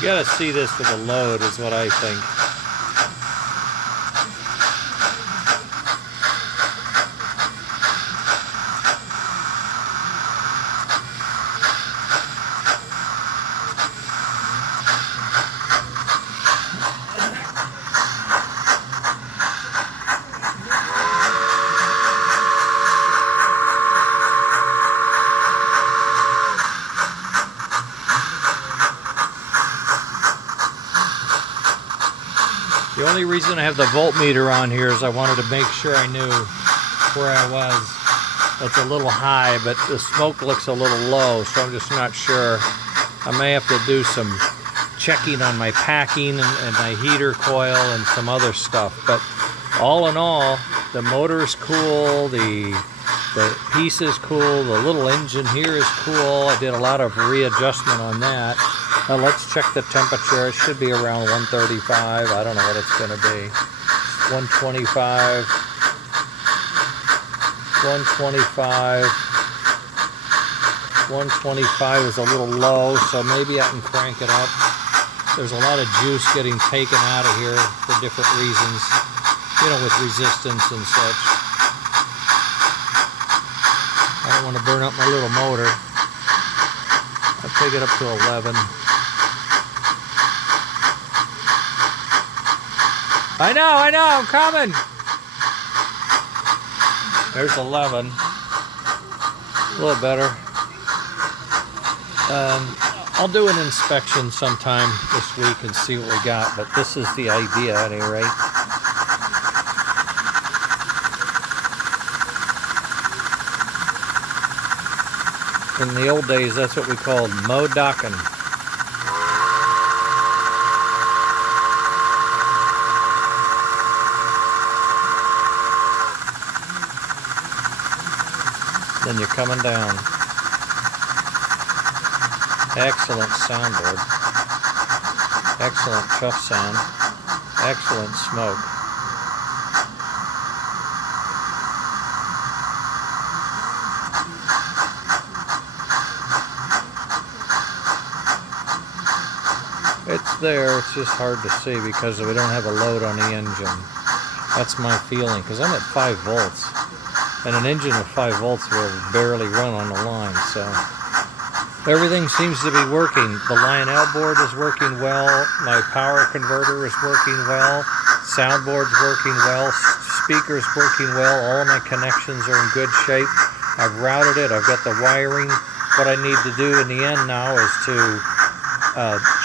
You gotta see this with a load is what I think. The only reason I have the voltmeter on here is I wanted to make sure I knew where I was. It's a little high, but the smoke looks a little low, so I'm just not sure. I may have to do some checking on my packing and my heater coil and some other stuff. But all in all, the motor is cool, the piece is cool, the little engine here is cool. I did a lot of readjustment on that. Now let's check the temperature. It should be around 135. I don't know what it's going to be. 125. 125. 125 is a little low, so maybe I can crank it up. There's a lot of juice getting taken out of here for different reasons, you know, with resistance and such. I don't want to burn up my little motor. I'll take it up to 11. I know, I'm coming. There's 11. A little better. I'll do an inspection sometime this week and see what we got, but this is the idea at any rate. In the old days, that's what we called mo-docking. Then you're coming down. Excellent soundboard. Excellent chuff sound. Excellent smoke. It's there, it's just hard to see because we don't have a load on the engine. That's my feeling, because I'm at 5 volts. And an engine with 5 volts will barely run on the line, so everything seems to be working. The Lionel board is working well, my power converter is working well, soundboard's working well, speaker's working well, all of my connections are in good shape. I've routed it, I've got the wiring. What I need to do in the end now is to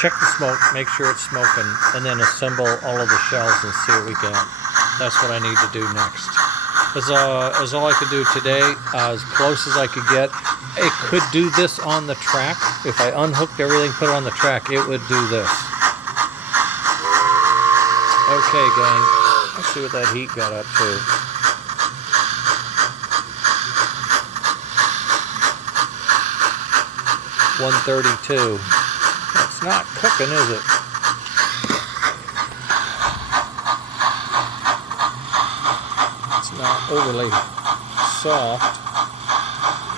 check the smoke, make sure it's smoking, and then assemble all of the shells and see what we get. That's what I need to do next. That's all I could do today, as close as I could get. It could do this on the track. If I unhooked everything, put it on the track, it would do this. Okay, gang. Let's see what that heat got up to. $132. It's not cooking, is it? Not overly soft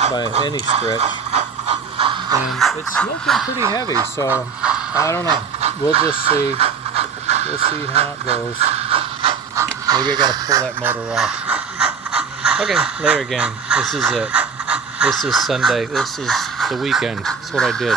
by any stretch, and it's smoking pretty heavy, so I don't know. We'll just see. We'll see how it goes. Maybe I gotta pull that motor off. Okay, later gang. This is it. This is Sunday. This is the weekend. That's what I did.